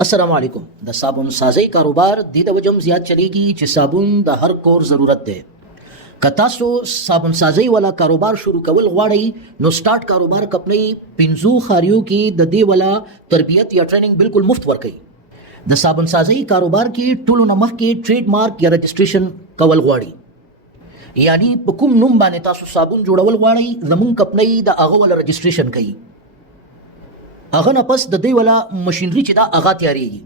अस्सलाम वालेकुम। द साबुन साज़ी कारोबार दी तवज्जो ज़्यादा चलेगी कि साबुन द हर कोर ज़रूरत है। که تاسو صابون سازی والا کاروبار شروع کول غواړئ نو سٹارټ کاروبار کپنی پنځو خاریو کې د دې والا تربیت یا ټریننګ بالکل مفت ورکړي. د صابون سازی کاروبار کې ټولو نه مخکې ټریډ مارک یا رجسٹریشن کول غواړي، یعنی په کوم نوم باندې تاسو صابون جوړول غواړئ زمون کپنی د هغه والا رجسٹریشن کوي. هغه نه پس د دې والا مشینری چې دا هغه تیاریږي.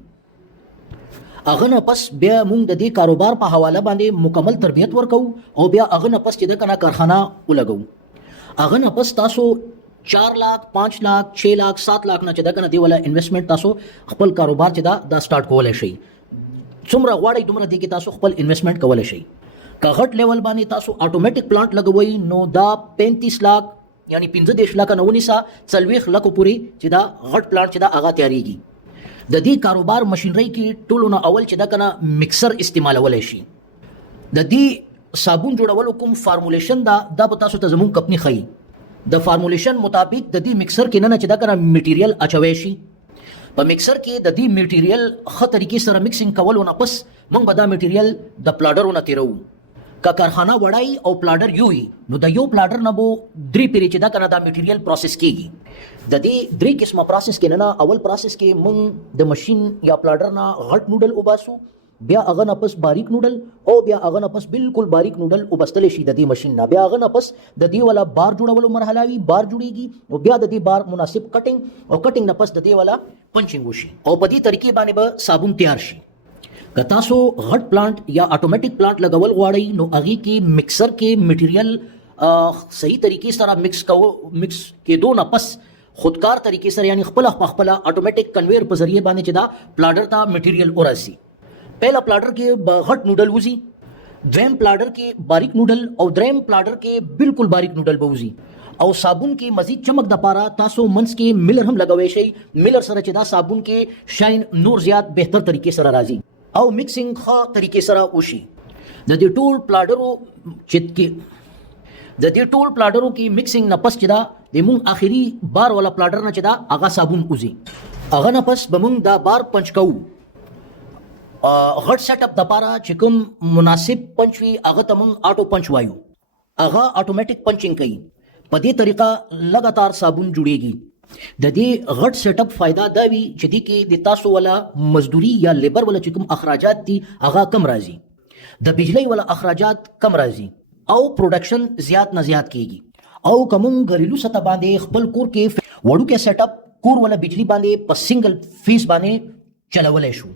هغه نه پس بیا موږ د دې کاروبار په حواله باندې مکمل تربیت ورکو او بیا هغه نه پس چې د کنه کارخانه ولګو. هغه نه پس تاسو 4 लाख 5 लाख 6 लाख 7 लाख نه چې د کنه دی ولا انویسټمنټ تاسو خپل کاروبار چې دا سٹارټ کولای شئ. څومره غواړئ دومره دی کې تاسو خپل انویسټمنټ کولای شئ. که غټ لیول باندې تاسو اتوماتیک پلانټ لګوي نو دا 35 लाख یعنی 15 लाख نه ونیسا 40 लाख پوری چې دا غټ پلانټ چې دا هغه تیاریږي. د دې کاروبار مشینری کې ټولو نه اول چې دا کنه مکسر استعمالولای شي. د دې صابون جوړولو کوم فارمولیشن دا په تاسو ته زمون کمپنی خي. د فارمولیشن مطابق د دې مکسر کې نه چې دا کنه میټیریل اچوي شي. په مکسر کې د دې میټیریل خه طریقې سره مکسینګ کول نه پس موږ به دا میټیریل د پلاډرونه تیرو. که کارخانه وړای او پلاډر یوي نو د یو پلاډر نه بو درې پیری چې دا کنه دا میټیریل پروسس کیږي. د دې درې قسمه پروسس کې نه اول پروسس کې مونږ د ماشين یا پلاډر نه غټ نوډل وباسو، بیا هغه نه پس باریک نوډل او بیا هغه نه پس بالکل باریک نوډل وبستل شي د دې ماشين نه. بیا هغه نه پس د دې والا بار جوړولو مرحله وي، بار جوړیږي او بیا د دې بار مناسب کټینګ او کټینګ نه پس د دې والا پنچینګ وشي او په دې طریقې باندې به صابون تیار شي. که تاسو غټ پلانټ یا اتوماتیک پلانټ لګول غواړئ نو هغه کې مکسر کې میټیریل صحیح طریقې سره مکس کېدو نه پس خودکار طریقې سره یعنی خپل اتوماتیک کنویر په ذریعہ باندې چې دا پلاډر ته میټیریل وراسي. پهلا پلاډر کې غټ نوډل وزي، دویم پلاډر کې باریک نوډل او دریم پلاډر کې بالکل باریک نوډل بوزي. او صابون کې مزید چمک د پاره تاسو منس کې ملر هم لګوي شي. ملر سره چې دا صابون کې شاین نور زیات بهتر طریقې سره راځي او مکسینګ ښه طریقې سره وشي. د دې ټول پلاډرو کې مکسینګ نه پس چې دا د مونږ اخري بار والا پلاډر نه چې دا هغه صابون وزي. هغه نه پس به مونږ دا بار پنچ کوو. غټ سیټ اپ د پاره چې کوم مناسب پنچ وي هغه ته مونږ آټو پنچ وایو. هغه اتوماتیک پنچینګ کوي. په دې طریقه لګاتار صابون جوړیږي. د دې غټ سیټ اپ فائدہ دا وی چې د کې د تاسو ولا مزدوري یا لیبر ولا چې کوم اخراجات دي هغه کم راځي، د بجلی ولا اخراجات کم راځي او پروډکشن زیات نه زیات کیږي. او کوم غریلو سطح باندې خپل کور کې وړو کې سیټ اپ کور ولا بجلی باندې په سنگل فیس باندې چلولای شو.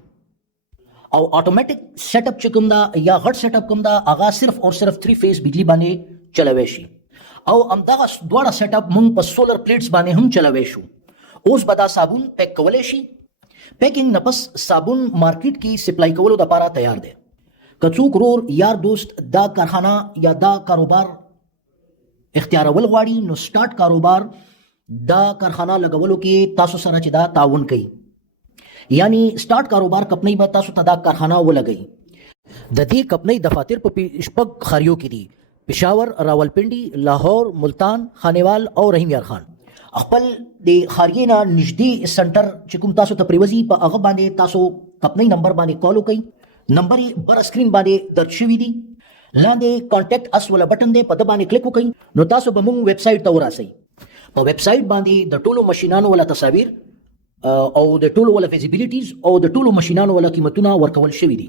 او اتوماتیک سیټ اپ چې کوم دا یا غټ سیټ اپ کوم دا هغه صرف او صرف 3 فیس بجلی باندې چلوي شي. او همدغه دواړه سیټ اپ مونږ په سولر پلیټس باندې هم چلوي شو. اوس به دا صابون پیک کولای شي. پیکینګ نه پس صابون مارکیټ کې سپلای کولو لپاره تیار دی. که څوک رور یار دوست دا کارخانه یا دا کاروبار اختیارول غواړي نو سٹارټ کاروبار دا کارخانه لګولو کې تاسو سره چې دا تعاون کوي، یعنی سٹارټ کاروبار کمپنی به تاسو ته دا کارخانه ولګي. د دې کمپنی دفاتر په شپږ خاریو کې دي: پشاور، راولپنډي، لاهور، ملتان، خانیوال او رحیم یار خان. خپل د خاریې نه نږدې سنټر چې کوم تاسو ته پریوزي په هغه باندې تاسو کمپنی نمبر باندې کال وکړئ. نمبر یې بر اسکرین باندې درج شوی دی. لاندې کانټیکټ اس ولا بٹن دی، په د باندې کلیک وکړئ نو تاسو به موږ ویب سایټ ته وراسئ. په ویب سایټ باندې د ټولو ماشینانو ولا تصاویر او د ټولو ولا فیزیبিলিټیز او د ټولو ماشینانو ولا قیمتونه ورکول شوی دي.